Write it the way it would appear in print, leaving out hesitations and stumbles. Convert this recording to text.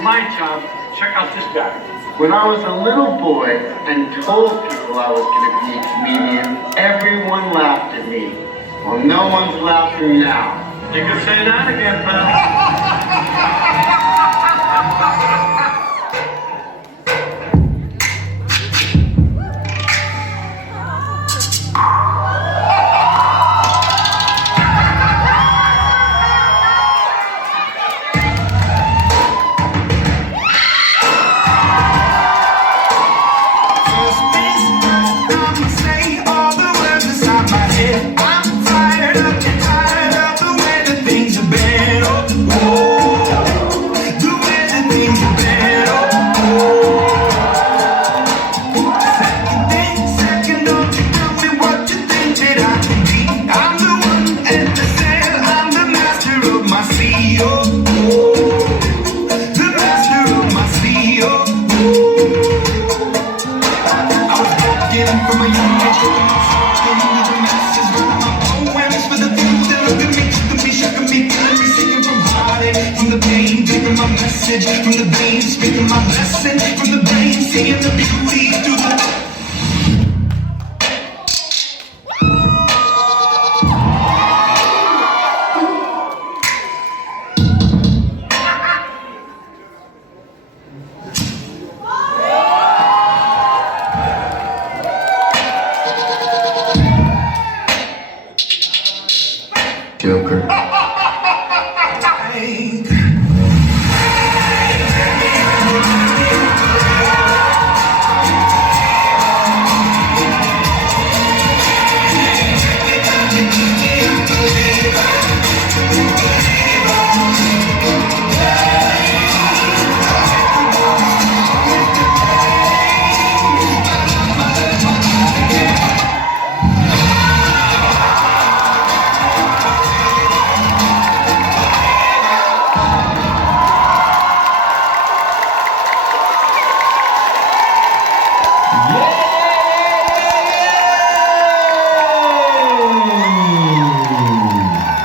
My job, check out this guy. When I was a little boy and told people I was going to be a comedian, everyone laughed at me. Well, no one's laughing now. You can say that again, pal. From a young age, talking with the masses, writing my poems for the people that look at me, took me, shocking me, feeling me, singing from heartache, from the pain, taking my message from the veins, speaking my blessing from the brain, seeing the beauty through the. Joker. Yeah!